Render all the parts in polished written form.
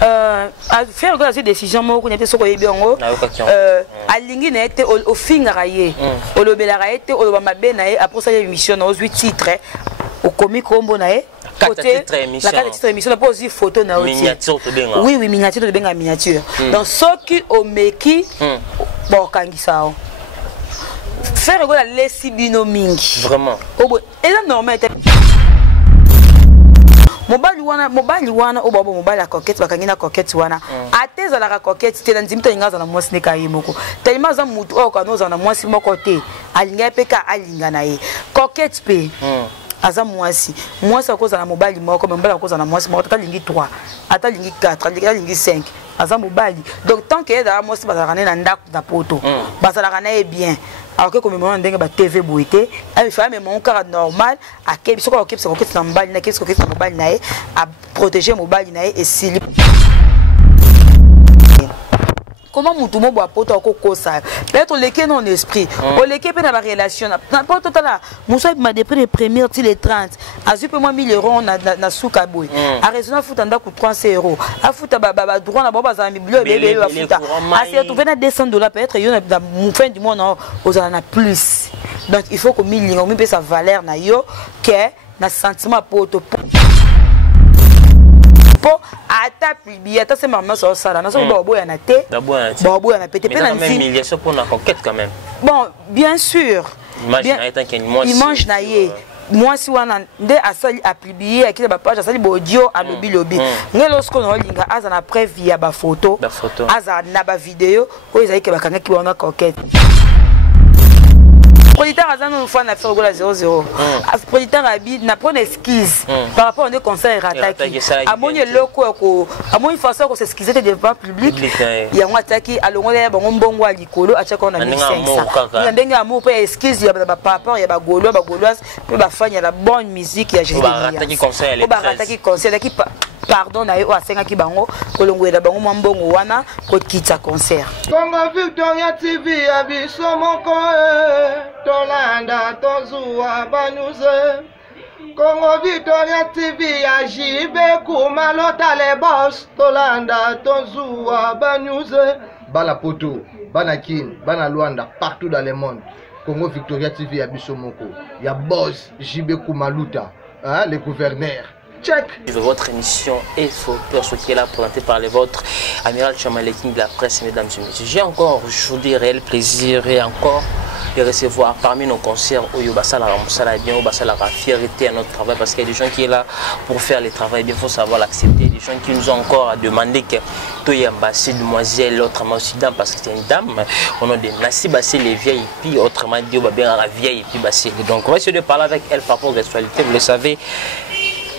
faire une décision moi qu'on était sur le biongo alingi na été au finga ye au lobela été au mabe na après ça émission aux 8 titres au comique combo na côté la carte titre émission pas aussi photo na miniature to benga oui miniature to benga miniature donc ceux qui au meki bon kangisa faire la lesi bino mingi vraiment et là normal mobali wana o babo mobali coquette bakangina coquette wana ateza la coquette te na nzimto ingaza na mwasi ne kayimoko tellement za mutu o kanoza na mwasi moko te alinga peka alinga na ye coquette pe aza mwasi akoza na mobali moko mobali akoza na mwasi moko atalingi 3 atalingi 4 atalingi 5 aza mobali donc tant que da mwasi bazala na ndako na poto bazala na bien alors que comme moment ndenge ba TV boité il faut même mon cas normal à kebi soko kebi soko kebi na mobali na kebi soko kebi na mobali na ye à protéger mobali na ye et s'il comment mutu mo bo poto ko kosa peut-être lequel non esprit o lequel pe na ba relation na poto tala muso m'a depuis les premières til les 30 azupe moi 1000 euros na souka boy a raison futa ndako 300 euros a futa ba droit na ba za biblio bébé a futa a se trouver na $200 peut-être yo na fin du mois na aux na plus donc il faut que 1000 euros mi pe sa valeur na yo que na sentiment poto po ata publier ata c'est maman ça ça na so bobo ya na té bobo ya na pété pe na même pour la conquête quand même bon bien sûr il mange na ye moi si wana nde asali a publier akila ba page asali bo audio a lobby ngelo sko no linga aza na preuve ya ba photo aza na ba vidéo ko ezali ke bakanga ki wana conquête producteur a une fois na faire gola 00 producteur abi na prendre esquisse par rapport au concert attaqué amoni loko ko amoni façon ko s'excuser de devant public ya ngwataki alongola ya bango mbongo a likolo a tshaka na 1500 ndenge amour pe esquisse ya ba rapport ya ba goloise pe ba fanya la bonne musique ya Jésus ba attaqué concert qui pardon na yo asenga ki bango kolongwela bango mbongo wana ko kitsa concert Congo Victoria TV abiso moko Tolanda tozuwa banuze Congo Victoria TV ajibe kumalota le boss Tolanda tozuwa banuze Bala poto, bana kin, bana Luanda partout dans le monde Congo Victoria TV abiso moko ya boss Jibe Kumaluta hein, le gouverneur. Check. Votre émission est Fauteur, ce qui est là présenté par les vôtres, Amiral Chamaleking de la presse, mesdames et messieurs. J'ai encore aujourd'hui réel plaisir et encore de recevoir parmi nos concerts où Yobasala Ramsala bien, Yobasala la fierté à notre travail parce qu'il y a des gens qui sont là pour faire le travail, il faut savoir l'accepter. Des gens qui nous ont encore demandé que Toyambassi, demoiselle, autrement aussi dame parce que c'est une dame. On a des Nassi Bassé, les vieilles, puis autrement dit, bien la vieille, puis Bassé. Donc on va essayer de parler avec elle par rapport aux actualités, vous le savez.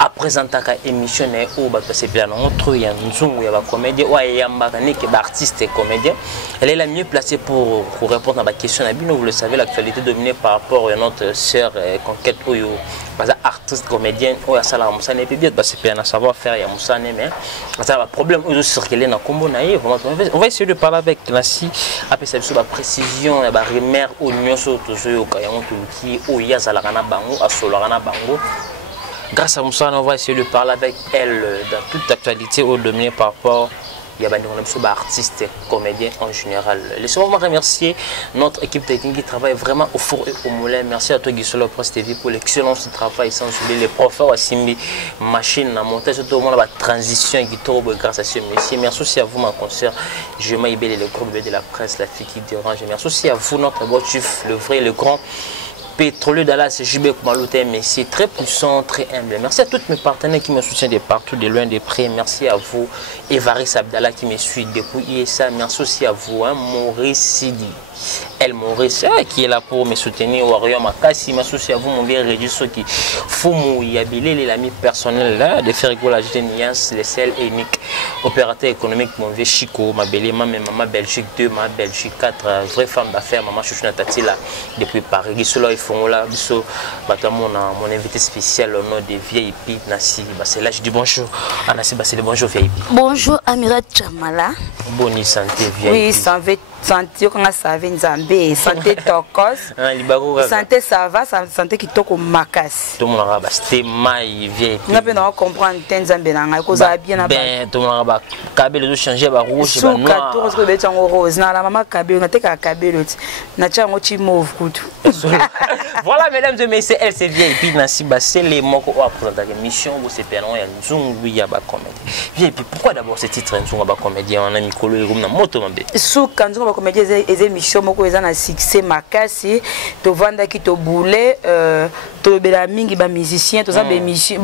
À présenter une émission où c'est bien notre il y a un comédien ou un artiste et comédien. Elle est la mieux placée pour répondre à ma question. Vous le savez, l'actualité dominée par rapport à notre sœur conquête ou artiste comédienne ou à Salah Moussa n'est pas bien parce que un savoir-faire il y a Moussa mais ça va problème où circuler dans combo naïf. On va essayer de parler avec Nancy après ça sur la précision la remère ou nyoso toujours quand il y a qui ou il y a Zalarana Bango à Solarana Bango. Grâce à Moussa, on va essayer de parler avec elle dans toute l'actualité au dominé par rapport à des artistes et comédiens en général. Laissez-moi remercier notre équipe technique qui travaille vraiment au four et au moulin. Merci à toi Guissolo Presse TV pour l'excellence du travail sans oublier les profs à Simbi, machine à montage, tout le monde la transition qui tombe grâce à ce monsieur. Merci aussi à vous, ma concert. Je m'appelle le groupe de la presse, la fille qui dérange. Merci aussi à vous, notre beau chef, le vrai, le grand. Pétrolier Dallas, Jibe Kumaluta, merci, très puissant, très humble. Merci à tous mes partenaires qui me soutiennent de partout, de loin, de près. Merci à vous, Evaris Abdallah qui me suit depuis ISA. Merci aussi à vous, hein, Maurice Sidi. El Maurice qui est là pour me soutenir. Warrior Makassi, merci aussi à vous, mon vieux Régis qui Foumou Yabilé, l'ami personnel là, de faire la Nias, les seuls et uniques opérateur économique, mon vieux Chico, ma belle maman Belgique 2, ma Belgique 4, vraie femme d'affaires, maman Chouchuna Tati là, depuis Paris. Gisolo et Fongola, Bisso, mon invité spécial au nom des VIP, Nassi. C'est là, je dis bonjour. Nassi, c'est le bonjour VIP. Bonjour Amirat Chamala. Bonne santé VIP. Oui, santé okanga save nzambe santé tokos santé ça va santé kitoko makasi tout monde ba stema vie nga pe na comprendre ten nzambe na ngai koza bien na ben tout monde ba kabelo zo changer ba rouge ba noir tout ko betango rose na la mama kabelo na te ka kabelo na chango chi mauve kutu. Voilà mesdames et messieurs, elle c'est bien et puis Nancy Bassé les mots qu'on va présenter l'émission vous c'est pernon ya nzungu ya ba comédie. Bien et puis pourquoi d'abord ce titre nzungu ba comédie on a Mikolo et na moto mambe. Sou kanzungu ba comédie les émissions moko eza na succès makasi to vanda ki to boule to bela mingi ba musicien to za ba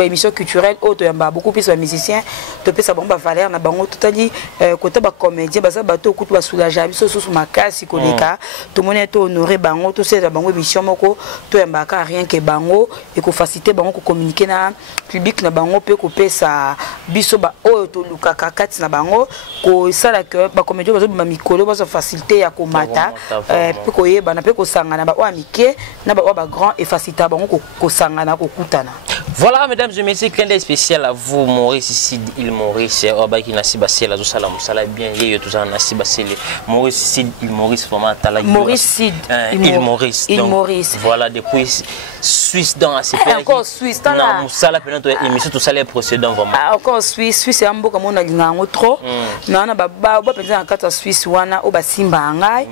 émission culturelle auto yamba beaucoup plus ba musicien to pesa bango ba valeur na bango tout ali côté ba comédien ba za bato kutu ba soulager biso sous makasi koleka to mona to honorer bango to c'est bango émission moko to yamba ka rien que bango et ko faciliter bango ko communiquer na public na bango pe ko pesa biso ba oyo to lukaka kati na bango ko sala que ba comédien ba zo ba mikolo ba zo faciliter ya ko mata pe ko yeba na pe ko sangana ba wa mike na ba ba grand et faciliter bango ko sangana ko kutana. Voilà mesdames et messieurs, clin d'œil spécial à vous Maurice ici il Maurice Obaki Nancy Bassé la zo sala musala bien yeyo to za Nancy Bassé Maurice Sid il Maurice vraiment tala Maurice Sid il Maurice il Maurice voilà depuis Suisse dans assez encore Suisse non musala pendant to émission tout ça les précédents vraiment encore Suisse c'est un mboka mona lingango trop na ba penza en kata Suisse wana o ba simba ngai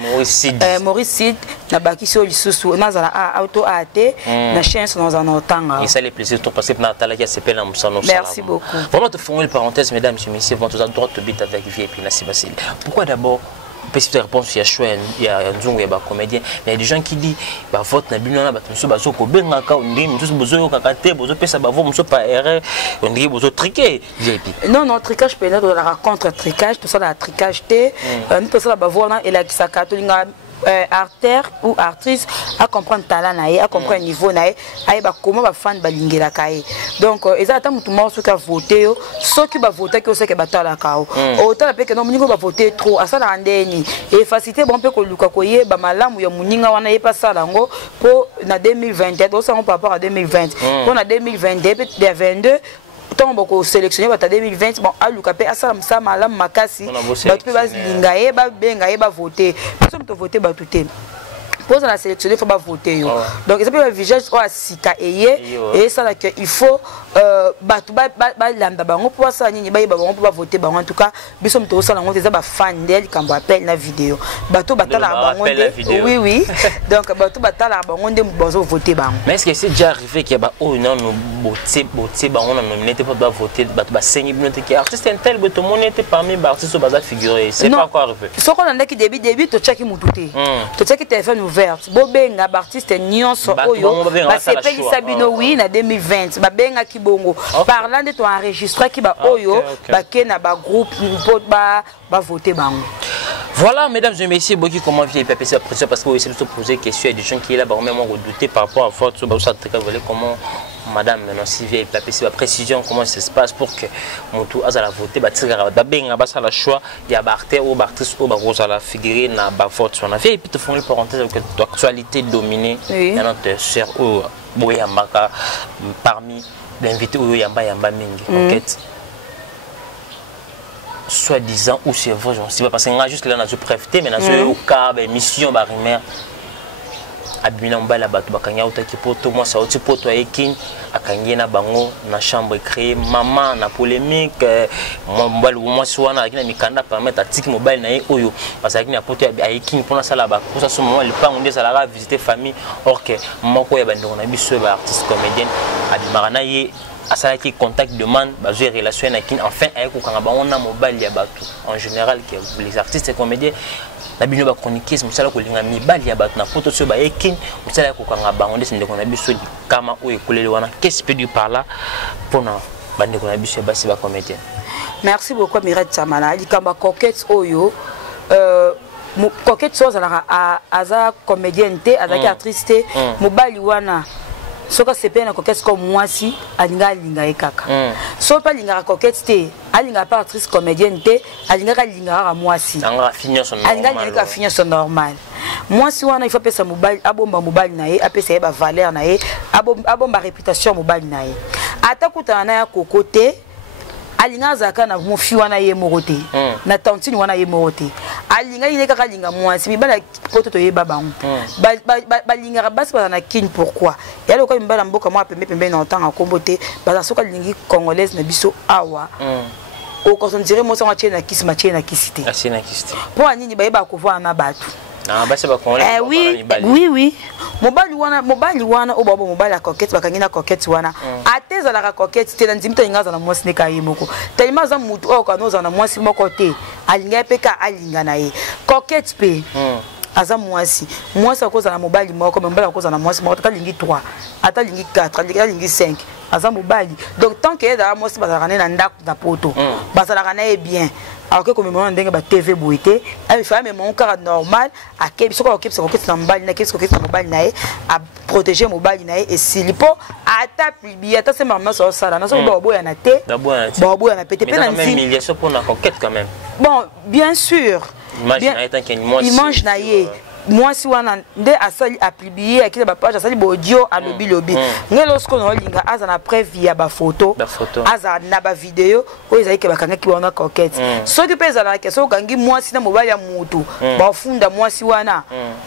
Maurice Sid na baki so lisusu na zala auto AT na chance dans un otanga et ça les plaisir parce que Nathalie qui s'appelle Amsano. Merci beaucoup. Vraiment te font une parenthèse mesdames et messieurs, vont tous à droite te bite avec vie et puis Nancy Bassé. Pourquoi d'abord petite réponse il y a choix il y a nzungu ya ba comédien mais il y a des gens qui dit ba vote na bino na ba tso ba soko benga ka ndi mutu bozo ka kate bozo pesa ba vote muso pa erreur on dit bozo triquer VIP. Non tricage peut être la contre tricage tout ça la tricage té nous tout ça ba vote et la kisaka to linga artère ou artiste à comprendre talent naé à comprendre niveau naé à ba comment ba fan ba lingela kaé donc exactement tout monde ce qui a voté ceux qui va voter que c'est que batala kao autant pe que non muningo ba voter trop à ça la ndeni et facilité bon pe ko luka ko ye ba malamu ya muninga wana ye pas ça lango pour na 2021 donc ça on par rapport à 2020 pour na 2022 peut 22 tant beaucoup sélectionné en 2020 bon à Lucapé à ça malam makasi ba tu vas lingaye ba bengaye ba voter nous sommes voter ba tout pour la sélectionner faut pas voter donc ça peut le visage ou asika et ça là que il faut batu ba landa bango pour ça nini ba bango pour voter bango en tout cas biso mto ça lango des ba fan d'elle quand on appelle la vidéo bato batala bango oui donc bato batala bango ndem bozo voter bango mais est-ce que c'est déjà arrivé qu'il y a ba oh non no boté bango na nominé pas ba voter bato ba sengi binote qui artiste un tel bato monete parmi ba artiste baza figurer c'est pas encore arrivé ce qu'on a qui début to check mututé to check téléphone ouvert bobenga ba artiste nyonso oyo ba sepeli sabino oui na 2020 ba benga ki bongo parlant de ton enregistré qui ba oyo ba kena ba groupe ba voter bango. Voilà mesdames et messieurs beaucoup comment vient PPC après parce que vous essayez de se poser question et des gens qui là ba même redouter par rapport à votre ba ça comment madame maintenant si vient PPC la précision comment ça se passe pour que moto azala voter ba tigara ba benga ba ça la choix ya ba artiste ou ba artiste ou ba rosa la figurer na ba vote on a fait et puis te font une parenthèse avec l'actualité dominée dans notre cher ou boyambaka parmi l'invité ou yamba mingi enquête soi-disant ou c'est vrai je sais pas parce que on juste là dans ce préfet mais dans ce cas mission ba rimer abina mbala bato bakanya utaki poto moi ça oti poto ekin akangi na bango na chambre créée maman na polémique mbala moi swana akina mikanda permettre atiki mobile na oyo parce que akina poto ekin pour na sala ba pour ça ce moment le pas on des ala visiter famille or que moko ya bando na biso ba artiste comédienne abimarana ye asala qui contact demande bazou relation na kin enfin ay ko kanga bango na mobile ya bato en général que les artistes et comédiens na bino ba chroniquer musala ko linga mibali ya bato na photo so ba ekin musala ko kanga bango ndese ndeko na biso kama o ekolele wana qu'est-ce que du par là pour na bande ko na biso ba si ba comédien. Merci beaucoup Mireille Tsamala likamba coquette oyo coquette so za aza comédienne té aza actrice té mobali wana soka sepena coquette comme moi si alinga ekaka so pas linga coquette té alinga pas actrice comédienne té alinga moi si anga finir son normal alinga finir son normal moi si wana il faut pesa mobile abomba mobile na ye apesa ba valeur na ye abomba réputation mobile na ye atakuta na ya kokote alinga zaka na mofi wana ye morote na tantine wana ye morote alinga ine kaka linga mwasi mibala poto toyeba bango balingaka basi baza na kini pourquoi ya lokola mibala mboka mwa pembe na otanga kombo te baza soka lingi congolaise na biso awa okosondire mosi yango atie na kisi matie na kisi te mpo anini bayeba kovoa na bato oui mobali wana oyo babo mobali ya coquette bakangi na coquette wana ate ezalaka coquette te na ndimi tolinga aza na mwasi neka ye moko telema aza mutu oyo kana ozala na mwasi moko te alinga ye mpe ka alinga na ye coquette mpe aza mwasi akozala na mobali moko me mobali akozala na mwasi moko ata alingi 3 ata alingi 4 ata alingi 5 aza mobali donc tant que ezala mwasi bazalaka ne na ndako na poto bazalaka na ye bien alors que comme on ndenge ba TV boité a fait même mon cas normal a kebi soko okepsa koketsa na mobali na kebi soko koketsa mobali na ye a protéger mobali na ye et silipo ata publier ata c'est maman so sala na so boya na te boya na pété pe na mais il pour la conquête quand même bon bien sûr image na ye moi si wana nde asali a publier akila ba page asali audio a lobby ngelo sko no linga aza na preuve ya ba photo aza na ba video o ezali ke bakanga ki wana coquette soki peza la keso kangi moi si na mobali ya mutu ba funda moi si wana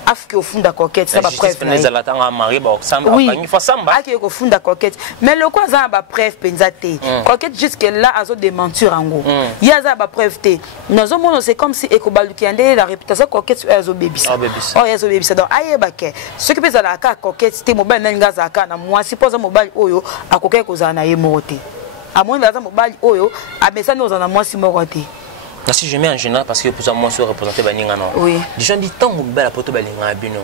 afiki ofunda coquette na ba preuve na ezala tanga mari ba samba kangi fa samba aki ko funda coquette mais le quoi za ba preuve penza te coquette jusque là azo démentir ango ya za ba preuve te nazo mono c'est comme si ekobaluki ande la réputation coquette azo bebisa oh yeso bebisa donc ayeba ke ce qui pesa la ka coquette te mobali na linga za ka na mwasi poza mobali oyo akoke kozana na ye mote amoni baza mobali oyo abesani ozana mwasi moko te. Si je mets en général parce que pour ça moi je représenter baninga non les gens disent tant mobali poto balinga bino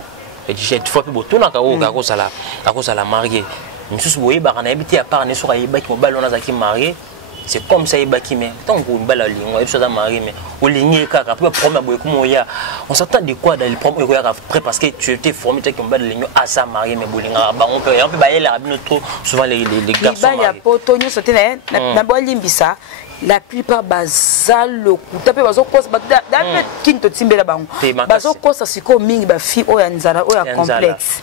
et je fois plus beau tout na ka ko la marier misusu boye ba na habité à part ne so ka yeba ki mobali on a zaki marier. C'est comme ça, il mais tant qu'on bat la ligne, il faut marier, mais au ligne, on s'attend de quoi dans les problèmes après parce que tu étais formé, tu as ligne à ça marier, mais on peut trop souvent les garçons. La plupart bazalo kutape bazo kosa d'après kinto timbela bango bazo kosa siko mingi ba fille oya nzala oya complexe.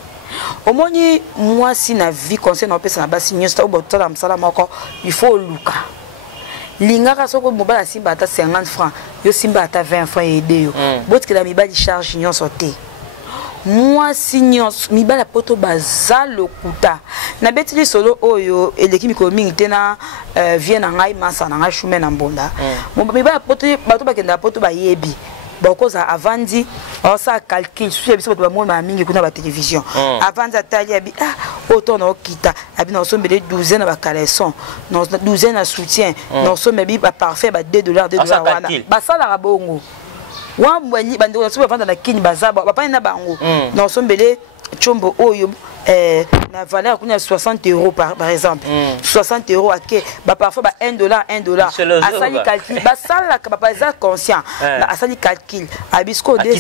Omoni moi si na vie conseil na pesa na basi nyosta obotala msala moko il faut luka lingaka soko mobala simba ata 50 francs yo simba ata 20 francs aider yo botke la mibali charge nyonso te moi si nyonso mibala poto bazalo kuta na betili solo oyo eleki miko mingi tena vient na ngai masa na ngai shume na mbonda mibala poto bato bakenda poto bayebi bokoza avandi osa calcul sur biso bato bamona mingi kuna ba télévision avandi atali abi auto na okita abi na sombele 12 na ba caleçon na 12 na soutien na sombele ba parfait ba $2 wana ba sala bongo wa mbani bando so bavanda na kini bazaba ba pana bango na sombele chombo oyo na valeur kuna 60 € par exemple 60 € ake ba parfois ba $1 asali calcul ba sala ka ba za conscient na asali calcul abisko de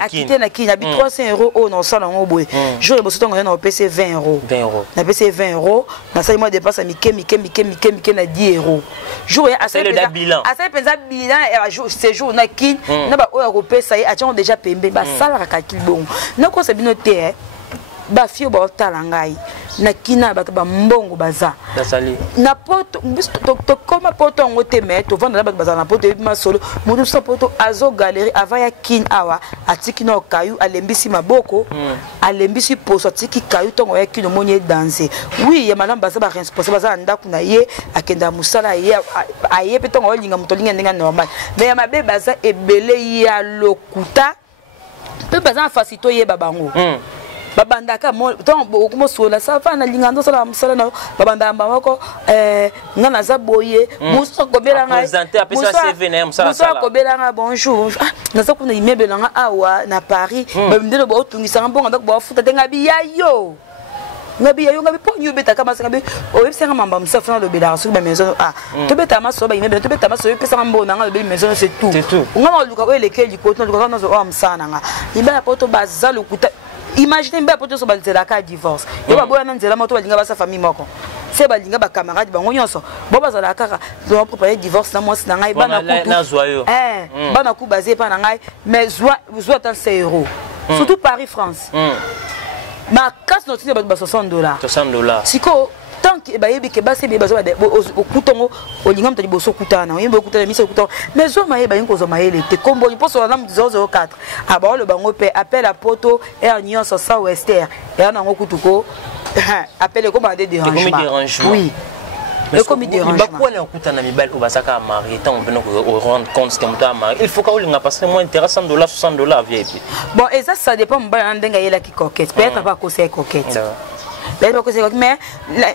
akite na kini abi 300 € o na sala ngo boye jour e bosoto ngona na PC 20 € na PC 20 € na sali moi dépense mike na 10 € jour ya asali penza bilan et jour séjour na kini na ba o ya kopesa ye atient déjà pembe ba sala ka calcul bon na ko se binote ba fio ba talangai na kina ba mbongo baza na poto to koma poto ngote me to vanda ba baza na poto ma solo mudu sa poto azo galerie avaya kin awa atiki no kayu alembisi maboko alembisi poso atiki kayu tongo ya kino monye danser oui ya malamba baza ba responsable baza ndaku na ye akenda musala ye aye petongo linga mutolinga ndinga normal mais ya mabe baza ebele ya lokuta pe baza facito ye babango babandaka mo tant beaucoup sola ça va na lingando sala musala na babanda mbako ngana za boye muso kobela nga muso kobela nga bonjour naza kuna immeuble nga awa na Paris bamdelo ba otungisa mbongo ndako ba futa tenga biyayo ngabi ponyo beta kama ngabi o yebsenga mamba musafa na lobela sur ba maison to beta maso ba immeuble to beta maso yepesa mbona nga lobela maison c'est tout ngana luka ko elekeli ko to luka na zo amsana nga ibala poto bazalo kuta. Imaginez bien pour tout ce balzela divorce. Et ba boya nanzela moto balinga ba sa famille moko. C'est balinga ba camarade bango nyonso. Bo bazala kaka doit préparer divorce na moi na ngai bana kutu. Bana ku basé pa na ngai mais zo tant 5 €. Surtout Paris France. Ma casse notice ba $60. $60. Siko tant que bayebi ke basi be bazo okutongo olinga mutali boso kutana oyembe okutana miso okutana mais zo maye ba yinko zo maye te kombo ni poso na 004 aba le bango pe appel à poto et union ça wester et na ngokutuko appel comme un dérangement oui mais comme dérangement quoi na kutana mibali obasaka marié tant on peut nous rendre compte que muta marié il faut qu'on passer moins intéressant $, $60 VIP bon et ça dépend mbala ndenga yela ki coquette peut-être pas ko c'est coquette mais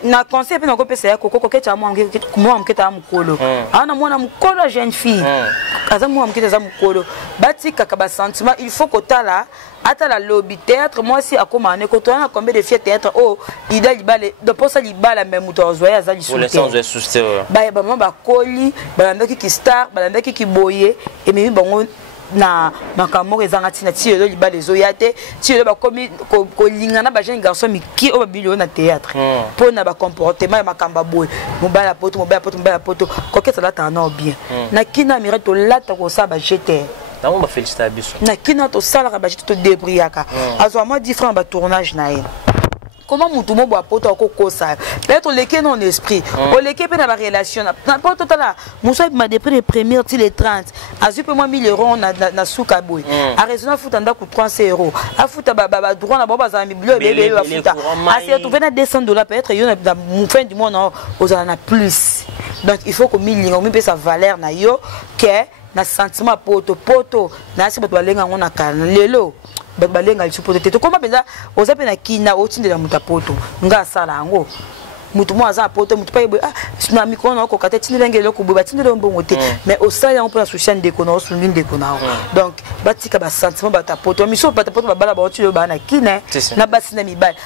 na conseil pe na ko pesa ya koko coquette moi mketa mukolo ana mwana mukolo jeune fille kaza moi mketa za mukolo batika ka ba sentiment il faut ko tala ata la lobby théâtre moi si akomane ko tona combien de filles théâtre oh ida libale de posa libala même muto zoya za pour l'instant je suis ba ba ba koli ba ndaki ki star ba ndaki ki boye et même bango na makamoko ezanga tina ti elo libala ezoyate ti elo bakomi kolingana ba jeune garçon miki o babilo na théâtre pour na ba comportement makamba boy mobala poto koketa la ta na bien na kina mire to lata ko sa ba jeter na mo ba féliciter biso na kina to sala ka ba jeter to débriaka azo moi différent ba tournage na ye comment mutu mo bo poto ko kosa peut-être leke non esprit o leke pe na ba relation na poto tala muso ma depuis les premières ti les 30 azu pe moi 1000 € na suka boy a raison futa ndako 300 €. A futa ba droit na ba za mi bleu bébé ba futa a se trouver na $200 peut-être yo na fin du mois na ozala na plus donc il faut que 1000 € mi pe sa valeur na yo que na sentiment poto na si bato balenga ngona kana lelo balenga lisupoto te to koma penza ozape na kina otindela mutapoto nga sala ngo mutu mo aza poto mutu pa yebo na micro na ko kata tindela ngelo ko boba tindela mbongo te mais osala ngo pour social ndeko na osungi ndeko na donc batika ba sentiment batapoto miso batapoto babala ba otilo ba na kina na basi na mibali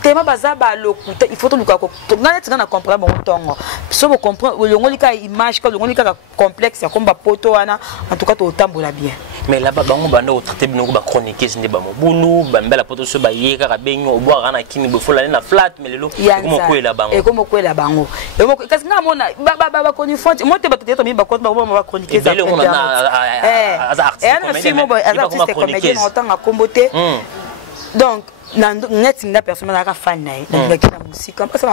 tema baza ba lokuta il faut to luka ko ngana tika na comprendre bon tongo so bo comprendre le ngolika image ko le ngolika complexe ya komba poto wana en tout cas to tambola bien mais là-bas bango banda o traiter bino ba chroniquer zinde ba mobulu ba mbela poto so ba yeka ka benyo obo kana kini bo fola na flat mais lelo como kwela bango e como kwela bango e mo kasi nga mona ba koni fonte mo te ba teto mi ba ko ba chroniquer za artiste comédien autant à comboter donc na net na personne na ka fan na na kina musique comme ça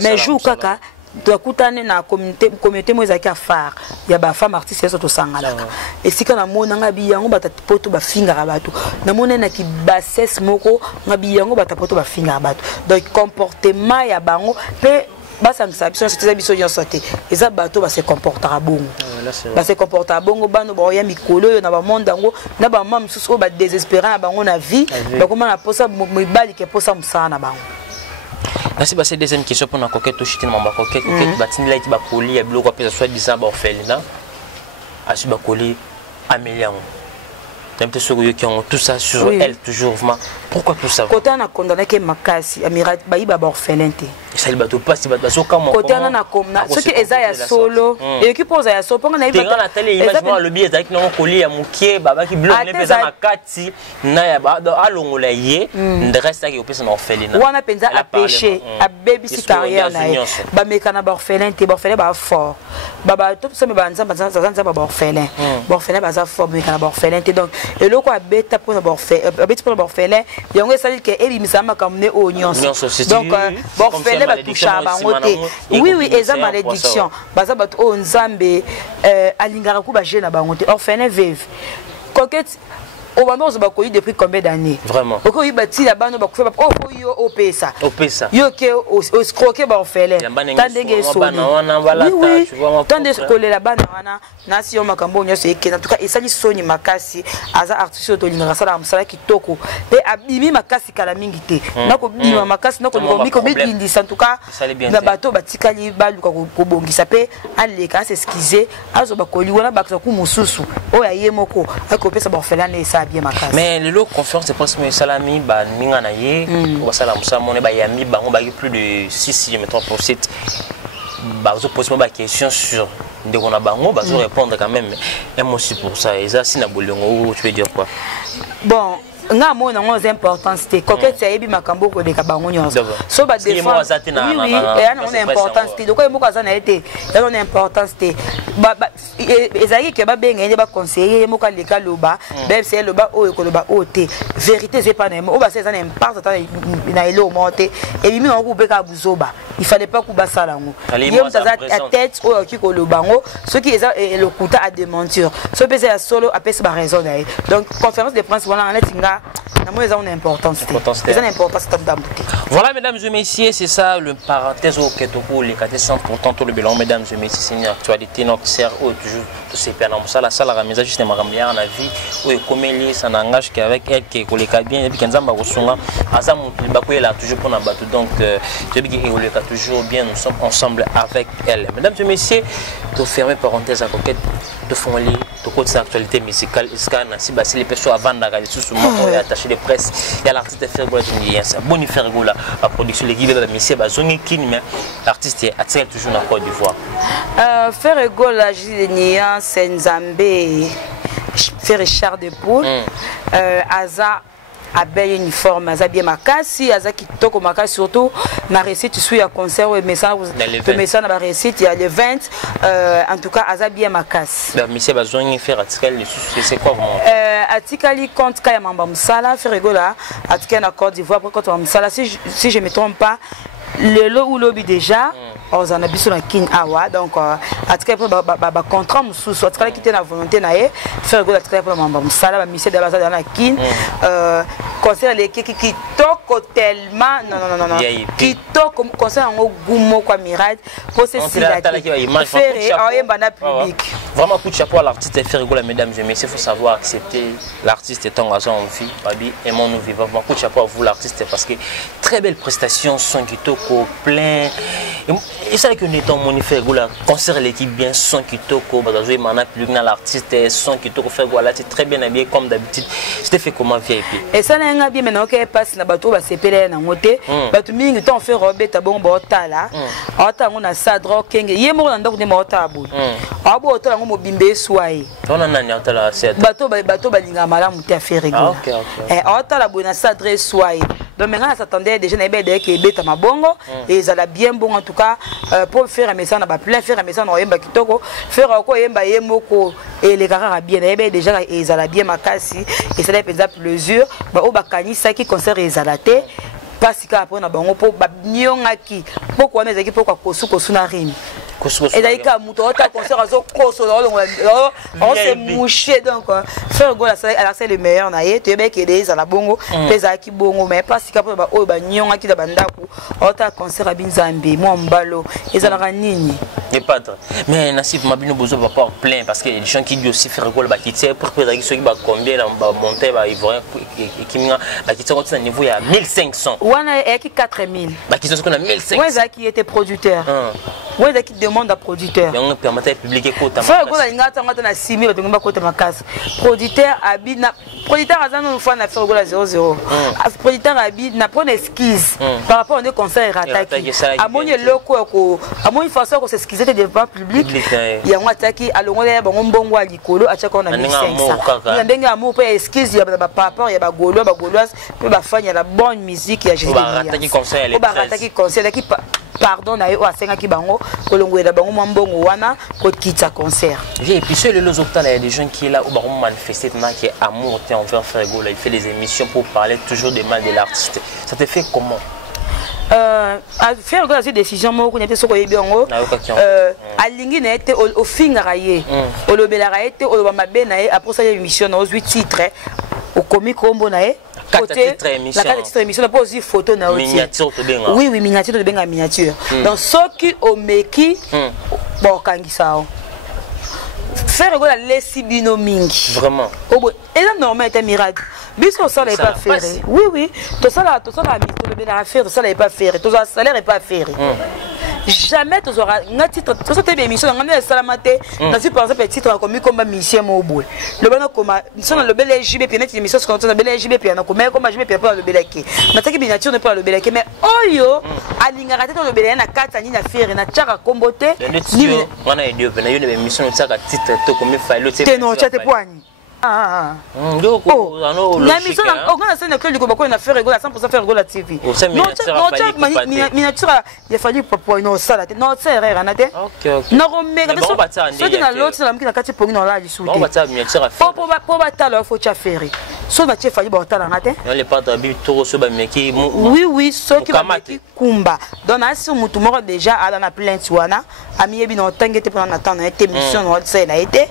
mais joue kaka to kutane na communauté mo ezaki afar ya ba femme artiste so to sangalaka esika na mona ngabi yango batapoto ba finga bato na mona na ki bassesse moko ngabi yango batapoto ba finga bato donc comportement ya bango pe basa biso c'est biso yo sauté eza bato ba se comportera bongo ba se comportera bongo bano ba ya mikolo na ba monde ngo na ba mama susu ba désespérant na bango na vie ba comment na posa mibali ke posa musana bango. Merci bah c'est deuxième question pour na coquette to chiti na mamba coquette batini light ba koli ya biloko pesa soit bizarre ba orphelinat asu ba koli ameliango tout ça sur elle toujours vraiment pourquoi tout ça côté on a condamné que makasi amirat baïba ba orphelin te ça le bateau pas si bateau so comme côté on a comme ce qui est ya solo et qui pose ya solo pour on a ba na télé imagement le billet avec non colis ya mukie baba qui bloque les pesa makati na ya ba alongola ye ndresse qui opesa na orphelinat on a penza a péché a baby si carrière na ba mekana ba orphelin te ba orphelin ba fort baba tout ça me ba nzamba ba orphelin ba orphelin ba za fort mekana ba orphelin te donc et le quoi bête pour orphelin yango ça dit que elle misama comme né au nyonso donc orphelin ba toucha bango te oui eza malédiction baza bato o nzambe alingara ku ba jeune bango te orphelin veuve coquette au moment où on depuis combien d'années vraiment ok il bâti la bande bakufé oh yo opesa yo ke au scroquer ba orphelin tandenge so oui tandenge coller la bande wana na si yo makambo nyo se en tout cas esali soni makasi aza artiste to linga sala musala kitoko pe abimi makasi kala mingi te nako bima makasi nako miko bidindi en tout cas na bato batikali baluka ko bongisa pe aleka s'excuser azo bakoli wana bakza ku mususu o ya yemoko akopesa ba orphelin esa bien makasi mais le lot confiance c'est presque salami ba ninga na ye on va sala musa mone ba yami bango ba plus de 6 je me trompe pour 7 ba zo pose ma question sur de on a bango ba zo répondre quand même et moi aussi pour ça et ça si na bolongo tu veux dire quoi bon nga mo na ngoz importance te coquette c'est ebi makambo ko de kabango nyonso so ba défense oui et ana on importance te donc ko moko azana été ya on importance te ba ezali ke ba benga ende ba conseiller moko aleka loba même c'est loba o ko loba o te vérité c'est pas o ba c'est ça n'importe na elo monter et bimi on ko beka buzoba il fallait pas ko basala ngo yem taza à tête o ki ko loba ngo ce qui est le coup à démentir so pesa ya solo apesa ba raison d'ailleurs donc conférence de presse voilà en tinga na une importance c'est une importance voilà mesdames et messieurs c'est ça le parenthèse au ketoko les 400 pourtant tout le bilan mesdames et messieurs c'est une actualité notre sert ou toujours c'est bien dans la salle à message juste marambiya na vie ou comme elle ça n'engage qu'avec elle qui est collègue bien et puis kanzamba kosunga asa mutu bakoyela toujours pour na bato donc je dis que toujours bien nous sommes ensemble avec elle mesdames et messieurs to fermer parenthèse à coquette de fond li to côté actualité musicale iskana si basi les personnes avant d'aller sous moto et attaché de presse il y a l'artiste Fergola Jingiensa boni Fergola la production l'équipe de monsieur bazongi kin mais l'artiste est attiré toujours en Côte d'Ivoire Fergola Jingiensa Senzambe fait Richard de Poule Aza a bel uniforme aza bien makasi aza kitoko makasi surtout na récite suis à concert ou message na ba récite il y a le 20 en tout cas aza bien makasi monsieur bazongi faire article c'est quoi vraiment article compte ka ya mamba musala Fergola article na Côte d'Ivoire pour quand musala si je me trompe pas le lot ou lobby déjà on a biso na king awa donc article pour ba contrat mususu article qui était na volonté na e Fergola article pour mamba musala ba monsieur de basa na king concert les qui toko tellement non qui toko concert en gumo kwa mirade pour c'est vraiment coup de chapeau à l'artiste Fergola mesdames et messieurs il faut savoir accepter l'artiste étant en vie babi aimons nous vivre vraiment coup de chapeau à vous l'artiste parce que très belle prestation son kitoko plein et ça que nous étant mon Fergola concert l'équipe bien son kitoko bagazoui mana plus dans l'artiste son kitoko Fergola c'est très bien habillé comme d'habitude c'était fait comment VIP et ça n'a bien maintenant que passe na bateau ba sepele na ngote bato mingi ton fait robe ta bon botala ota ngona sadro kenge yemo na ndako de mota abu abo otala ngo mobimbe swai on a nani otala set bato balinga malamu te Fergola otala bona sadre swai donc maintenant s'attendait déjà na bede que beta mabongo et ça l'a bien bon en tout cas pour faire un message na ba plein faire un message na yemba kitoko faire ko yemba yemoko et les carara bien na déjà et ça l'a bien makasi et ça l'a penza plusieurs ba o bakanisa qui concert ezalate parce que après na bango po ba nyongaki poko na ezaki poko kosu na rime et d'ailleurs muto ota concert azo koso on s'est mouché donc Fergola c'est le meilleur na ye te beke des à la bongo pesa ki bongo mais parce que après ba o ba nyongaki da bandako ota concert a binzambe mo mbalo ezalaka nini n'est pas mais Nassif mabino bozo va pas plein parce que les gens qui disent aussi Fergola ba kitse pour que ceux qui ba combien là ba monter ba ivoirien qui minga ba kitse continue à niveau il y a 1500 wana et qui 4000 ba kitse qu'on a 1500 ouais ça qui était producteur ouais ça qui demande à producteur on permettait de publier quota Fergola ngata ngata na 6000 bato ngba quota makasi producteur abina producteur azana une fois na Fergola 00 producteur abina na prendre esquisse par rapport au concert rataki amoni loko ko amoni façon ko s'excuser de devant public ya ngwataki alongola ya bango mbongo a likolo achaka na 1500 na ndenge amour pe esquisse ya ba papa ya ba gauloise pe ba fanya la bonne musique ya Jésus rataki concert les rataki concert qui pardon na yo asenga ki bango kolongwela bango mbongo wana ko kitsa concert et puis sur les autres il y a des gens qui est là où ba manifester maintenant qui est amour envers Fergola il fait des émissions pour parler toujours des mal de l'artiste ça te fait comment faire des décisions moko n'était soko yebiongo alingi na été au fingara ye au lobelaka été au mabe na ye après ça émission na 8 titres au comique combo na ye côté la carte titre émission pour aussi photo na miniature to benga oui miniature to benga miniature donc soki o meki bon kangisao faire la laisser bino mingi vraiment et là normal était miracle biso ça n'est pas faire oui tout ça là le bien faire tout ça n'est pas faire tout ça salaire est pas faire jamais tu auras un titre tout ça t'es émission on a salamate dans si par exemple titre comme mission mobo le bana comme mission le bel JB puis net émission quand on a bel JB puis on a comme JB puis pas le belaki na taki miniature ne pas le belaki mais oyo alinga raté dans le belaki na kata ni na faire na tchaka kombote ni on a idiot na une émission ça ka titre to comme file te non tu te poigne Donc on a mis ça on a scène que le Kobako na faire rigoler 100% faire rigoler la TV. Non, miniature il fallait pour non ça la non c'est rare na te. OK. Non mais ce qui na l'autre c'est la miki na kati pour non la lisuté. On va ça miniature pour batala faut tu faire. So na tu fallait batala na te. On les pas d'habitude trop so ba meki. Oui, ceux qui va meki kumba. Donc na si mutu moko déjà à la plainte wana, ami ebi no tangete pour en attendre été mission no c'est na été.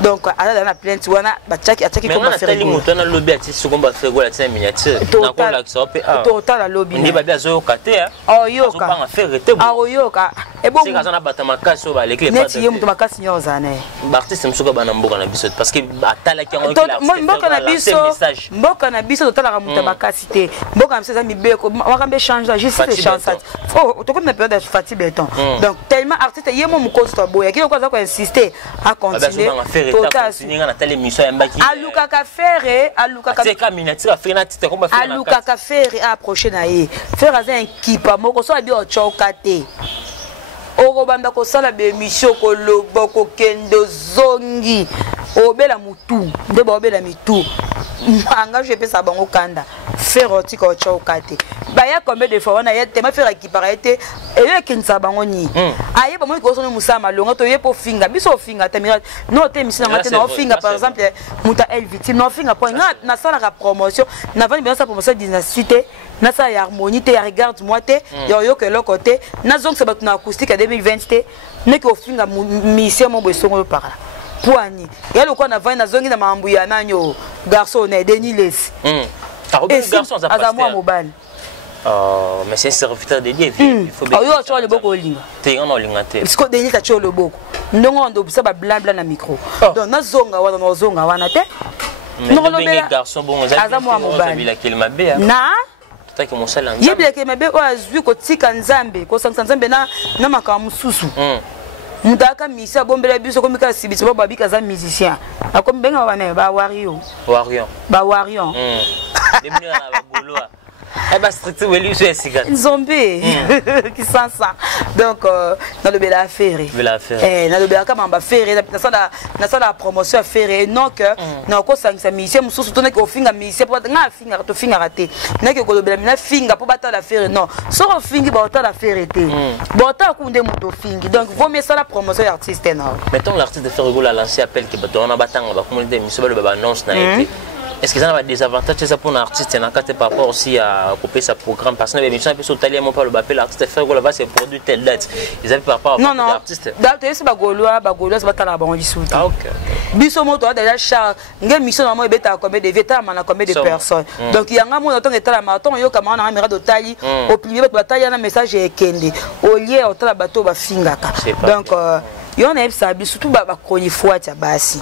Donc à la plainte wana bataki ataki comme faire. Mais on a lobby à ce qu'on va faire gola c'est miniature. Total la lobby. Ndi ba bia zo kate hein. Oh yoka. Pas en faire rete. Ah yoka. Et bon. C'est quand on a battu ma casse sur les clés. Neti ye mutu makasi nyoza ne. Artiste msuka bana mboka na biso parce que atala ki mboka na biso. Mboka na biso totala mutu makasi te. Mboka na biso za mibeko wakambe change juste les chansons. Oh to comme na période de Fati Béton. Donc tellement artiste ye mo mukozo to boya. Ki ko za ko insister à continuer. Total na telle émission mbaki. Aluka ka faire, aluka ka. C'est comme miniature a fait na tite comme faire. Aluka ka faire à approcher na ye. Faire aza un kipa moko so abi o chokate. Orobanda ko sala be émission ko lobo ko kendo zongi. Obela mutu, de obela mitu. Engagé pe sa bango kanda. Faire oti ko chokate. Baya combien de fois on a été ma faire qui paraît et kinsa bango ni. Aye ba mo ko so musama longa to ye po finga biso finga tamira. No te mission ngate no finga par exemple muta el victime no finga point na sala ka promotion na vani bien sa promotion dynasté na sa harmonie te regarde moi te yo que l'autre côté na zong se batuna acoustique à 2020 te ne ko finga mission mo besongo para. Poani ya lo ko na vani na zongi na mambu ya nanyo garçon ne Deniles. Garçon ça passe. Mobile. Mais c'est un serviteur de Dieu. Il faut bien. Oh, tu as le beaucoup linga. Tu on a linga. Parce que Denis tu as le beaucoup. Non on doit ça ba blanc blanc na micro. Donc na zonga wana te. Non le garçon bon azamwa mobile. La kelma be. Na Tata que mon sala. Yebile ke mabe o azwi ko tika nzambe ko sangsa nzambe na makamu susu. Mutaka misi abombela biso komi ka sibisi ba babika za musicien. Akomi benga bana ba wario. Ba warion. Demi na ba goloa. Eh ben strict oui lui c'est cigare. Zombie qui sent ça. Donc dans le bel affaire. Dans le bel kama ba faire na ça la promotion faire non que na ko sangisa mission mususu to na ko finga mission pour nga finga to finga raté. Na ke ko le bel na finga pour battre la faire non. So fingi ba battre la faire été. Bota kunde moto fingi. Donc vaut mieux ça la promotion artiste non. Mettons l'artiste de faire rigoler lancé appel que bato na batanga ba communauté mission ba annonce na été. Est-ce que ça a des avantages pour un artiste par rapport aussi à couper sa programme parce que les émissions sont tellement mon pas le bapel l'artiste faire quoi là-bas c'est produit telle date ils avaient par rapport à l'artiste date c'est bagoloa c'est pas tala bon dissout. Ah OK biso moto déjà char ngé mission normalement beta combien de vétérans na combien de personnes donc il y a un moment temps etala marathon yo kama na caméra d'otali au plié batali na message ekende au lieu otala bato ba fingaka donc yo na ebisa surtout ba koni fuata basi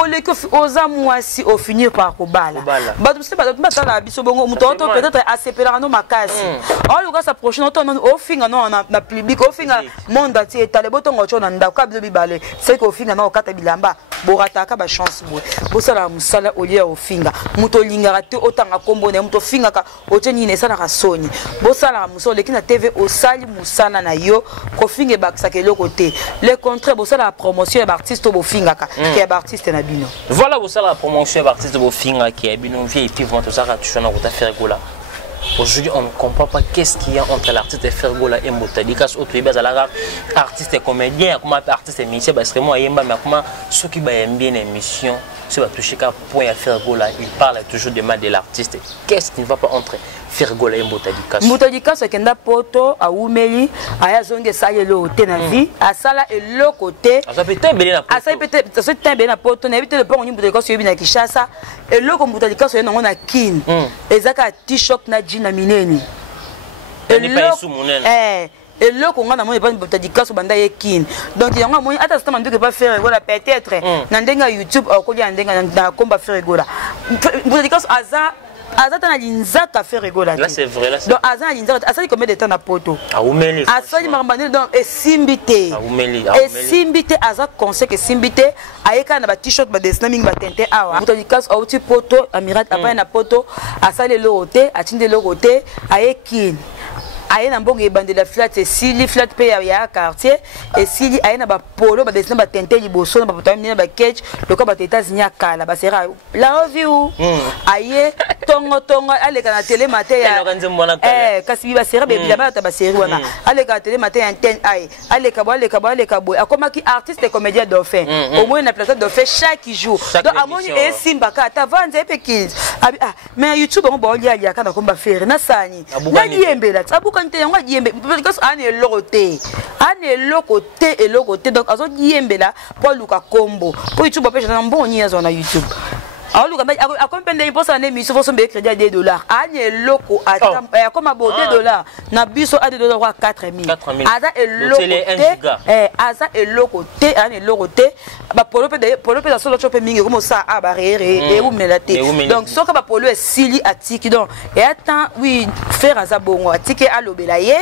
ole ko oza mwasi au finir par kobala bato se bato batala biso bongo muto peut-être asepela no makasi on luka sa prochaine auto au finga no na public au finga monde ati etale botongo chona ndaka biso bibale c'est ko finga no kata bilamba borataka ba chance boy bosala musala olie au finga muto lingara te otanga kombo na muto finga ka oteni ne sala ka soni bosala musala lekina TV osali musala na yo ko finge baksa ke lokote le contraire bosala la promotion ya artiste bofingaka qui est artiste na bino voilà bosala la promotion ya artiste bofinga qui est bino vie et puis vraiment tout ça tu chona ko ta faire gola. Aujourd'hui, on ne comprend pas qu'est-ce qu'il y a entre l'artiste et Fergola et Mbotadi. Parce que artiste et comédien, comment artiste et musicien, parce que moi, mais comment ceux qui aiment bien l'émission, ceux qui touchent qu'à point à Fergola, ils parlent toujours de mal de l'artiste. Qu'est-ce qui ne va pas entre Fergola et Mbotadi? Mbotadi c'est qu'un poto à Oumeli, à Yazonge Sayelo, Tenavi, à Sala et le côté. Ça peut être bien à ça peut-être c'est bien à poto, n'évite le pont au niveau de Kossi Bina Kishasa, et le Mbotadi c'est un on a kin, et Zaka T-shirt na na mineni et le qu'on a pas de casse banda yekin donc il y a un moyen attends ça que pas faire voilà peut-être nandenga YouTube au kolia ndenga na komba faire gola de casse aza tana linzaka faire rigola là c'est vrai là donc aza linzaka asali combien de temps na poto aumeli asali marambane donc et simbité aza conseil que simbité ayeka na ba t-shirt ba dessinaming ba tente awa muto likas au ti poto amirat apa na poto asali le côté atinde le côté ayekin aye na mbongo ebandela flat esili flat pe ya quartier esili aye na ba polo ba dessin ba tente liboso na ba poto na ba catch loka ba États-Unis akala ba sera la view aye tongo aleka na télé matin ya kasi ba sera be bila ba ta ba série wana aleka na télé matin antenne aye aleka boy akomaki artiste et comédien dauphin au moins na plateau dauphin chaque jour donc amoni e simba ka ta vanze pe kids mais YouTube on ba oli ali akana komba faire na sani na yembela tsabuka nte yango yembe because ane lokote donc azo yembela pour luka kombo pour YouTube pe na mboni yazo na YouTube alors luka a compender pour ça ne mi so be crédit à $2 ane loko ata comme abo $2 na biso à $2 à 4000 aza e lokote ane lokote ba polo pe la solo chope mingi comme ça a barrière et ou melate donc soka ba polo esili atiki donc et attend oui faire azabongo atiki alobela ye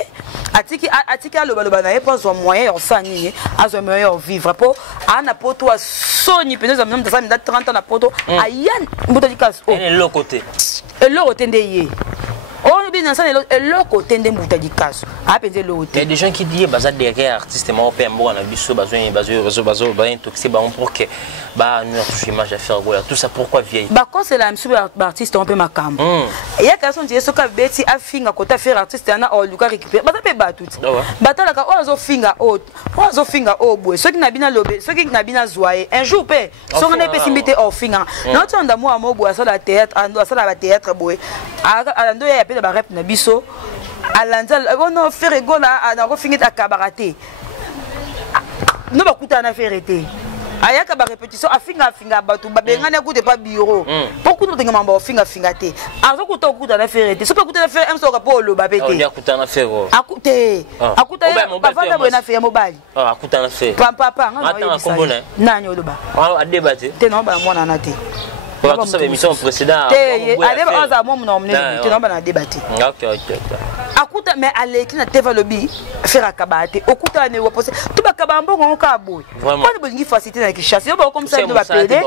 atiki aloba na ye pour son moyen en sanini azo meilleur vivre pour ana poto a soni peut-être même dans 30 ans na poto ayan mbutalikas et l'autre côté ndeye on bien dans ça le côté de mbutalikas a penser l'autre il y a des gens qui disent bah ça derrière artiste mais on peut mbo na biso besoin intoxiqué bah on pour que bah notre image à faire tout ça pourquoi vieille bah quand c'est la même artiste on peut makambo et y a quelqu'un qui est soka beti afinga kota faire artiste na o luka récupérer bah ça peut ba tout bah ta la ka ozo finga o boy ceux qui na bina lobe ceux qui na bina zoyer un jour pe so on est pessimité o finga notre ndamu amobo ça la théâtre ando ça la théâtre boy ando ya pe ba rep na biso alanza on faire gola na ko finga ta kabarate no ba kuta na faire été ayaka ba répétition afinga batu babengana ku de pas bureau beaucoup de ngamba ofinga te azo kuta na faire te so kuta na faire emso ka polo ba pete on ya kuta na faire akuta ba vanda bona faire mobile akuta na faire papa ngana kombona nani oloba a débattre te no ba mwana na te pour tout ça émission précédente allez on a mon nom te no ba na débattre OK akuta mais aleki na teva lobi faire akabate okuta ne wopose to bakaba mbongo ka boy pas de bonne facilité na kichasi yo ba comme ça do ba pede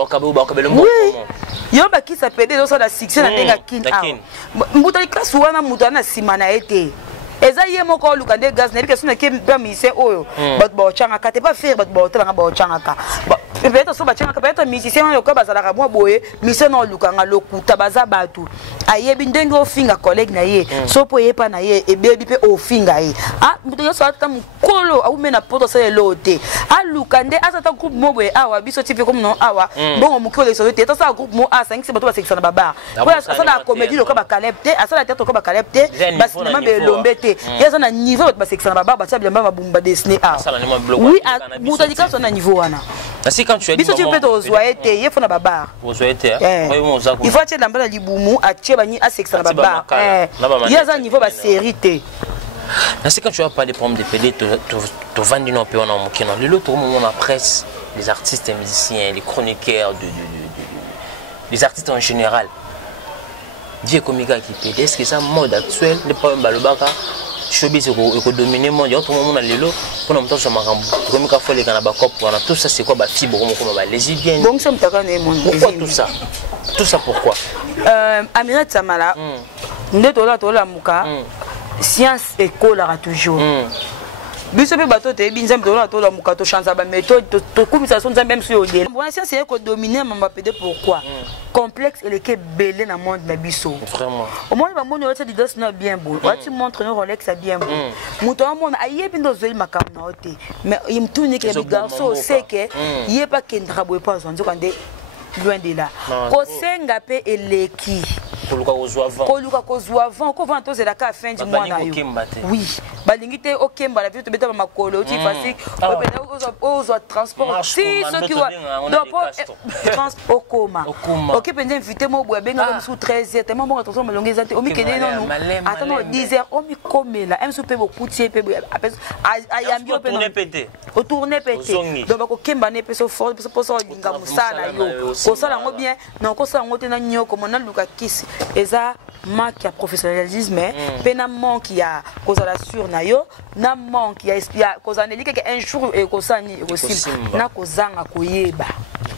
yo ba kisa pede do ça la succès na tenga kin mbuta ikasu wana mutu na simana ete eza ye moko luka de gaz na bika suna ke ba mise oyo but ba changa ka te pas faire but ba tela ba changa ka peut-être so ba changa ka peut-être musicien yo ka bazala mwa boye mise na luka nga lokuta baza batu ayebi ndenge ofinga collègue na ye so po ye pa na ye ebebi pe ofinga ye mutu yo so ata mukolo au mena poto sa elote luka nde azata groupe moboye awa biso tipe comme non awa bongo mukolo so te sa groupe mo a 5 bato ba section na baba ko asa na comédie loka ba calepte asa la théâtre ko ba calepte bas na be lombete yeza na niveau ba section na baba ba bilamba mabumba dessiné oui mutu dika so na niveau wana parce que quand tu es biso tipe to zoete ye fona baba zoete il faut acheter lamba na libumu acheter bani a section na baba yeza niveau ba série te. C'est quand tu vas parler pour me dépêler, tu vas dire non, puis on a manqué. Le tout moment la presse, les artistes et musiciens, les chroniqueurs, les artistes en général. Dieu comme gars qui peut. Est-ce que ça mode actuel, le problème balobaka, showbiz est dominé monde. Il y a tout le monde dans le lot. Pour nous mettre sur ma rambo. Comme il faut les canabas cop, voilà tout ça c'est quoi bah fibre comme les lesbiennes. Bon ça me t'a gagné mon. Pourquoi tout ça? Tout ça pourquoi? Amina Tsamala. Nde tola muka. Science école a toujours. Biso pe bato te binza mtola tola mukato chance ba méthode to kumisa son même sur le. Bon science c'est ko dominer mamba pédé pourquoi? Complexe et le ke belé na monde na biso. Vraiment. Au moins ba monde yote didos na bien beau. Tu montres un Rolex bien beau. Muto monde ayebi ndo zeli makam na ote. Mais il tourne que les garçons sait que yé pas kendra boy pas on dit loin de là. Ko senga pe eleki. Koluka kozwa avant ko vant ozela ka fin du mois na yo oui balingi te okemba la vie to beta makolo ti facile ozo transport si ce qui va donc okoma OK pende invité mo boya benga sous 13h tellement bon attention malonge zate o mi kene non attends 10h o mi komela em soupe beaucoup tie pe ayambi o pe o tourner pété donc ko kemba ne pe so fort pour so linga musala yo ko sala ngo bien non ko sala ngo te na nyoko mona luka kisi eza manque ya professionnalisme pena manque ya kozala sur na yo na manque ya espia kozaneli que un jour e kosani aussi na kozanga koyeba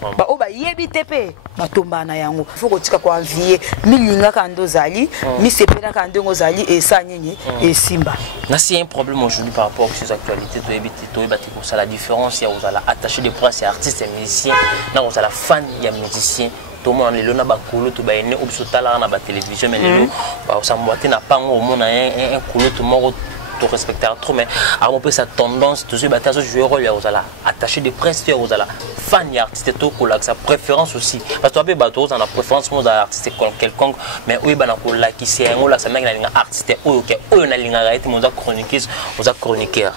ba o ba yebi tepe ba tomba na yango faut kotika ko envier milinga kando zali mi sepela kando ngozali et ça nini et simba na si un problème aujourd'hui par rapport à ces actualités to ebiti to ebati ko ça la différence ya uzala attaché de presse et artiste et musicien na uzala fan ya musicien tout le monde lelo na bakolo to ba ene obsotala na ba télévision mais lelo ba ça moite na pango au monde un kolo to moko to respecter trop mais à mon peu sa tendance de jouer bataille jouer rôle ya uzala attaché de presse ya uzala fan ya artiste to ko la sa préférence aussi parce que toi bateau on a préférence mo da artiste quelconque mais oui bana ko la qui c'est ngola ça na linga artiste oyo ke oyo na linga raite mo za chroniqueuse mo za chroniqueur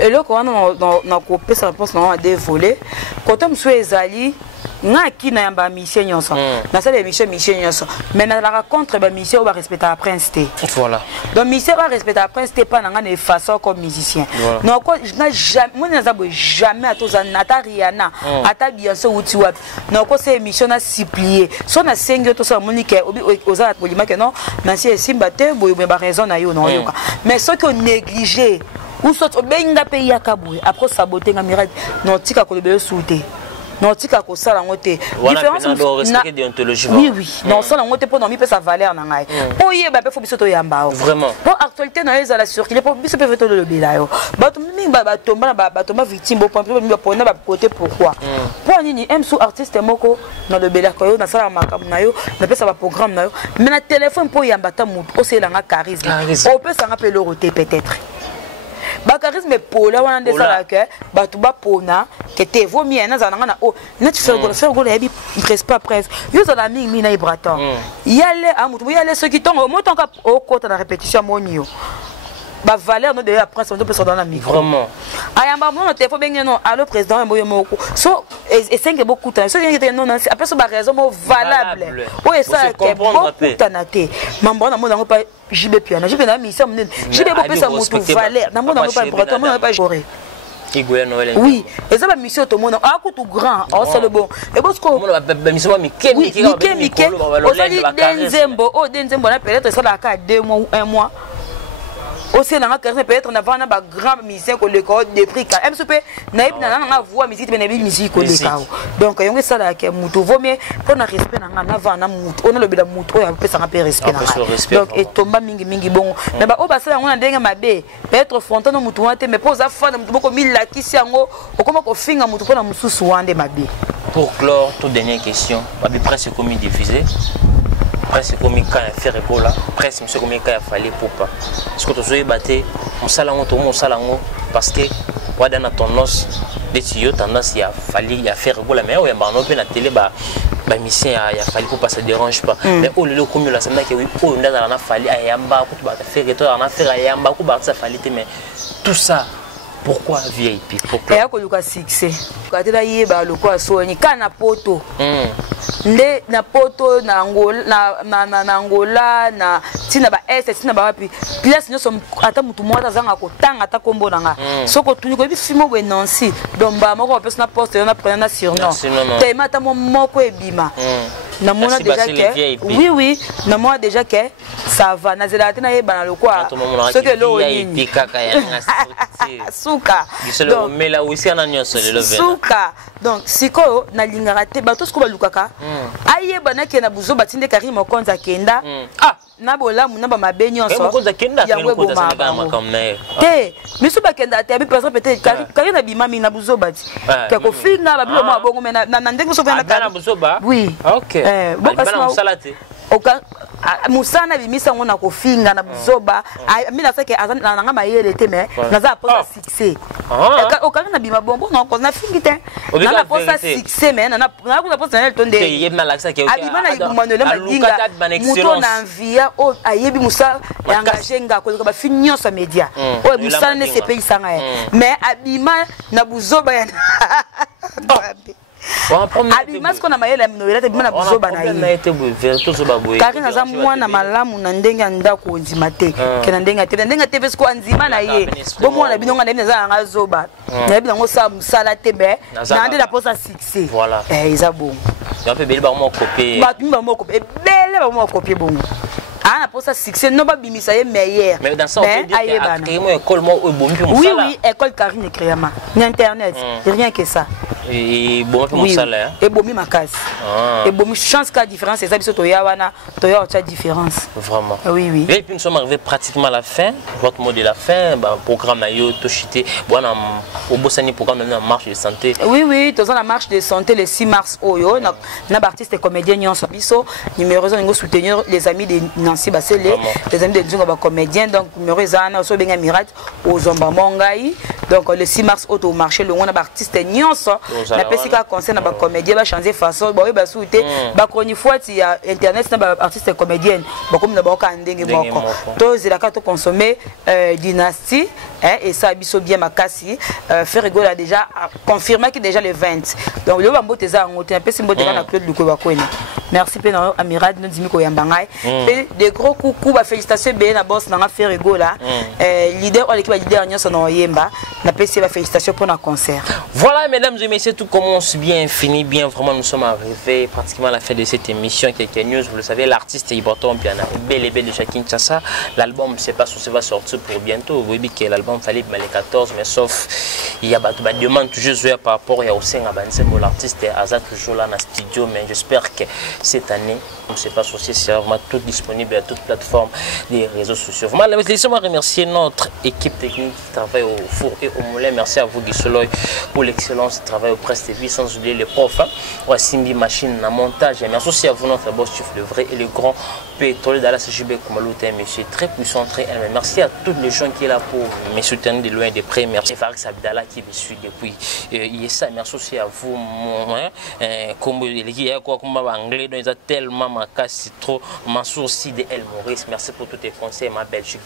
et là quand on a coupé sa réponse non à des volets quand on soit ezali ngaki na yamba mission nyonso na ça les mission nyonso mais na la contre ba mission va respecter la prince té voilà donc mission va respecter la prince té pas na ngane façon comme musicien non quoi na jamais moi na zabo jamais à tous ata Rihanna ata Beyoncé uti wapi non quoi c'est mission na supplier so na sengo to so monique oza polima que non na si simba te boyo ba raison na yo non yoka mais ceux qui ont négligé ou soit benga pays ya kaboué après saboter nga miracle non tika ko le souté non tika ko sala ngote différence respect déontologie oui non sala ngote pour non mi pe sa valeur na ngai po ye ba pe fo biso to yamba vraiment bon actualité na eza la circuler pour biso pe veto le bilayo ba to mi ba tomba victime bo point mi ba pona ba côté pourquoi pour nini aime sous artiste moko na le bela ko yo na sala makam na yo na pe sa ba programme na yo mais na téléphone pour yamba ta mutu o sela nga charisme o pe sa nga pe loroté peut-être ba charisme pola wana ndesa la que ba tu ba pona que te vaut mieux na zana na o na tu faire go la bi presse pas presse yo za la mingi na ibraton yale amutu yale ceux qui tombent mo tonka o kota na répétition monio ba valeur no de la presse on peut se donner la micro vraiment ayamba mon téléphone ben non allo président moyo moko so et 5 beaucoup temps so il y a non après so ba raison mo valable o et ça que beaucoup tanate mambo na mona pas jibe piano jibe na mission mnene jibe bo pesa mutu valeur na mona pas important mona pas joré oui et ça ba mission to mona a tout grand oh c'est le bon et parce que mona ba mission mike o ça dit denzembo na peut-être ça la ka 2 mois 1 mois aussi na carrière peut-être na vana ba grand musicien ko le code de prix ka MCP na ibina na voix musique mais na musique ko le ka donc yonge ça la ke mutu vaut mieux pour na respect na vana mutu on le bela mutu o pesa na pe respect na donc et tomba mingi bon mais ba o ba ça ngona ndenge mabe peut-être fronton mutu wante mais posa fana mutu boko mila kisi yango okoma ko finga mutu pona mususu wande mabe pour clore toute dernière question ba bi presque comme diffusé presque comme il a fait récola presque monsieur comme il a fallu pour pas ce que tu as battu on salango tout mon salango parce que ouais dans tendance les tuyaux tendance il a fallu il a fait récola mais ouais bah on peut la télé bah mission il a fallu pour pas ça dérange pas mais oh le comme la semaine que oui oh on a fallu ayamba pour bah faire retour on a fait ayamba pour bah ça fallait mais tout ça pourquoi VIP pourquoi ya ko luka succès ka tela yeba loko asoni kana poto nde na poto na Angola na Angola na tina ba est tina ba wapi place nyo som ata mutu mwata zanga ko tanga ata kombo nanga soko tuni ko bi fimo we Nancy domba moko personne poste na prendre na surnom tema ata moko ebima na mona déjà que oui na mona déjà que ça va na zela tena yeba na loko ce que lo VIP kaka ya suka donc mais là aussi on a nyonso le level suka donc siko na lingara te bato siko balukaka aye banake na buzo batinde Karim Okonza kenda na bolamu na ba mabe nyonso yango boma te misu bakenda te abi par exemple peut-être Karim na bimami na buzo bati ke ko finga ba bilo mo bongo mena na ndenge so vena na buzo ba oui OK bana musalate oka musana bimisa ngona ko finga na buzoba mina sake azana nga mayele te mais naza posa succès oka na bima bombo non ko na fingi te na posa succès mais na ko posa na tonde yebna laksa ke abima na ibumanole madinga muto na envia o ayebi musa engagé nga ko ba finyo sa media o musana ne se pays sanga mais abima na buzoba ya Abima sko na mayele minowela te bima na buzoba na ye. Kari naza mwana malamu na ndenge ndako nzima te. Ke na ndenge te sko nzima na ye. Bo mwana binonga na naza nga zoba. Na bina ngo sa musala te be. Na ndé la posa succès. Voilà. Eza bon. Ya pe beli ba mo copier. Ba mi ba mo copier. Bele ba mo copier bon. Ah, pour ça succès non pas bimisa ye meilleur. Mais dans ça on peut dire que école mo oui école Karine Créama. Internet, rien que ça. Et bon, mon salaire. Et bon, ma casse. Et bon, chance qu'il y a différence, c'est ça, parce que tu as une différence. Vraiment. Oui, oui. Et puis nous sommes arrivés pratiquement à la fin. Votre mot de la fin, programme Ayo, Toshite, au Bossani, programme de la marche de santé. Oui, oui, dans la marche de santé le 6 mars, Oyo, nous avons artistes et comédiens, nous avons numéro 1, nous soutenir les amis de Nancy Bassele, les amis de Djunga comédiens, donc numéro 1, nous avons bien Mirat, aux Zombamongaï. Donc le 6 mars, au marché, nous avons artistes et nous avons concert na ba comédien ba changer façon ba ba souté ba chronique fois il y a internet na ba artiste comédienne ba comme na ba ka ndenge moko to zela ka to consommer dynastie et ça biso bien makasi faire rigolo a déjà confirmé que déjà le 20 donc le ba mbote za ngote pe si mbote na Claude Luko ba kwena merci pe na Amiral no dimi ko yambangai et des gros coucou ba félicitations be na boss na faire rigolo leader on l'équipe leader nyonso na yemba na pe si ba félicitations pour na concert. Voilà mesdames et messieurs, tout commence bien, finit bien. Vraiment, nous sommes arrivés pratiquement à la fin de cette émission. Quelques news, vous le savez, l'artiste est important, bien bel et bel de Chacun Chassa. L'album, c'est pas si va sortir pour bientôt. Vous voyez que l'album fallait les 14, mais sauf il y a des demandes toujours par rapport à Oussein Abansemo. L'artiste est toujours là dans le studio, mais j'espère que cette année, on ne sait pas si c'est vraiment tout disponible à toute plateforme des réseaux sociaux. Vraiment, laissez-moi remercier notre équipe technique qui travaille au four et au moulin. Merci à vous, Guy Soloy, pour l'excellence du travail au Presse TV, sans oublier les profs, Simbi Machine, en montage. Merci aussi à vous, notre boss, le vrai et le grand pétrole de la CGB Koumalouté, monsieur très puissant, très aimé. Merci à tous les gens qui sont là pour me soutenir de loin et de près. Merci à Farid Abdallah qui me suit depuis ISA. Merci aussi à vous, comme anglais, ils ont tellement ma casse, c'est trop. Mansour aussi de El Maurice. Merci pour tous tes conseils. Ma Belgique,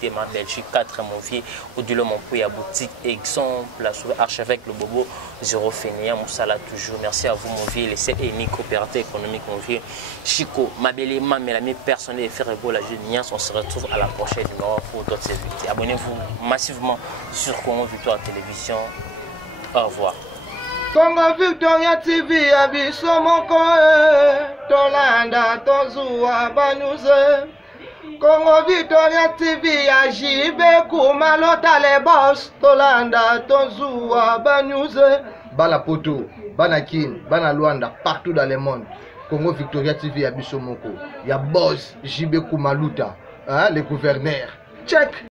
4, mon vieux, au-delà mon pouille à boutique, exemple, la archevêque, le bobo, zéro fainéant, Moussala toujours. Merci à vous, mon vieux, les CNI, coopérateur économique, mon vieux, Chico, ma belle maman, mes amis personnels, et faire beau la jeune. On se retrouve à la prochaine numéro pour d'autres invités. Abonnez-vous massivement sur Congo Victoire Télévision. Au revoir. Congo Victoria TV abiso moko tolanda tozua banuze Congo Victoria TV ajibe kumalota le boss tolanda tozua banuze bala poto bana kin bana Luanda partout dans le monde. Congo Victoria TV abiso moko ya boss jibe kumaluta le gouverneur check.